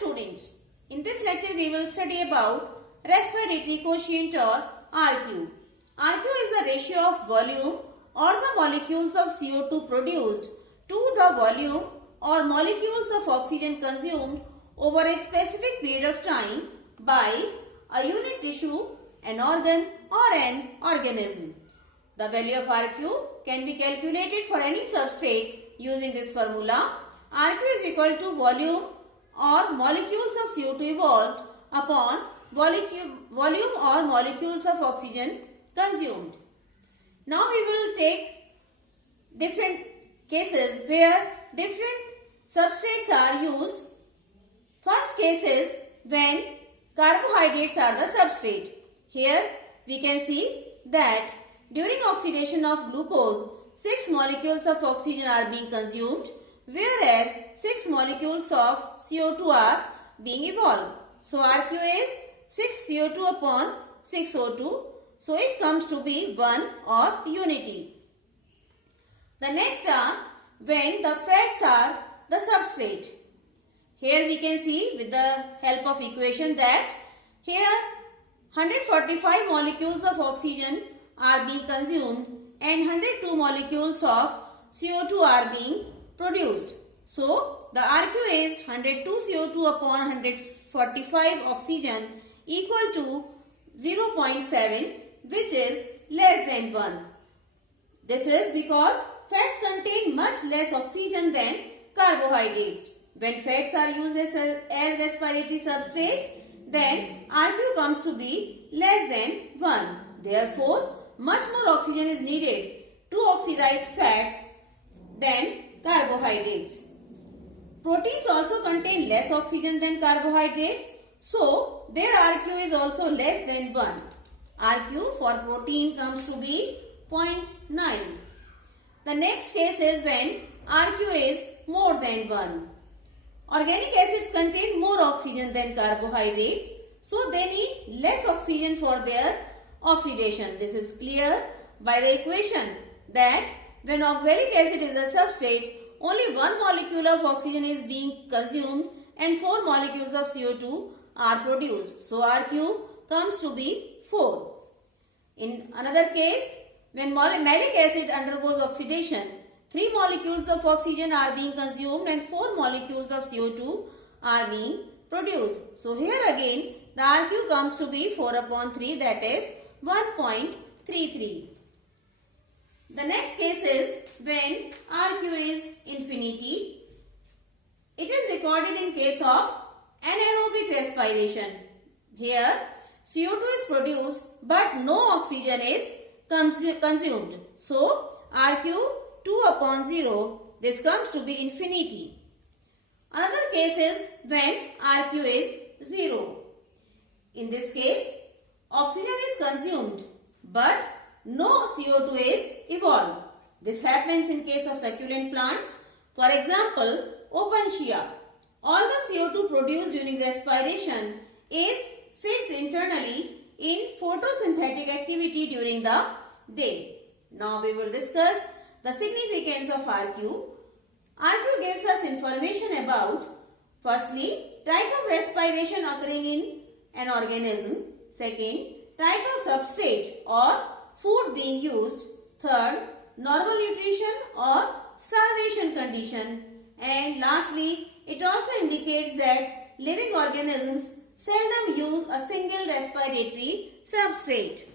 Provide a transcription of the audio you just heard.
students, in this lecture we will study about respiratory quotient or RQ. RQ is the ratio of volume or the molecules of CO2 produced to the volume or molecules of oxygen consumed over a specific period of time by a unit tissue, an organ or an organism. The value of RQ can be calculated for any substrate using this formula. RQ is equal to volume or molecules of CO2 evolved upon volume or molecules of oxygen consumed. Now we will take different cases where different substrates are used. First case is when carbohydrates are the substrate. Here we can see that during oxidation of glucose, 6 molecules of oxygen are being consumed, whereas 6 molecules of CO2 are being evolved. So RQ is 6 CO2 upon 6 O2. So it comes to be 1 or unity. The next are when the fats are the substrate. Here we can see with the help of equation that here 145 molecules of oxygen are being consumed and 102 molecules of CO2 are being produced. So the RQ is 102 CO2 upon 145 oxygen equal to 0.7, which is less than 1. This is because fats contain much less oxygen than carbohydrates. When fats are used as respiratory substrate, then RQ comes to be less than 1. Therefore, much more oxygen is needed to oxidize fats than carbohydrates. Proteins also contain less oxygen than carbohydrates, so their RQ is also less than 1. RQ for protein comes to be 0.9. The next case is when RQ is more than 1. Organic acids contain more oxygen than carbohydrates, so they need less oxygen for their oxidation. This is clear by the equation that when oxalic acid is the substrate, only 1 molecule of oxygen is being consumed and 4 molecules of CO2 are produced. So RQ comes to be 4. In another case, when malic acid undergoes oxidation, 3 molecules of oxygen are being consumed and 4 molecules of CO2 are being produced. So here again the RQ comes to be 4 upon 3, that is 1.33. The next case is when RQ is infinity. It is recorded in case of anaerobic respiration. Here CO2 is produced but no oxygen is consumed. So RQ 2 upon 0, this comes to be infinity. Another case is when RQ is 0. In this case, oxygen is consumed but no CO2 is evolved. This happens in case of succulent plants. For example, Opuntia. All the CO2 produced during respiration is fixed internally in photosynthetic activity during the day. Now we will discuss the significance of RQ. RQ gives us information about, firstly, type of respiration occurring in an organism. Second, type of substrate or food being used. Third, normal nutrition or starvation condition. And lastly, it also indicates that living organisms seldom use a single respiratory substrate.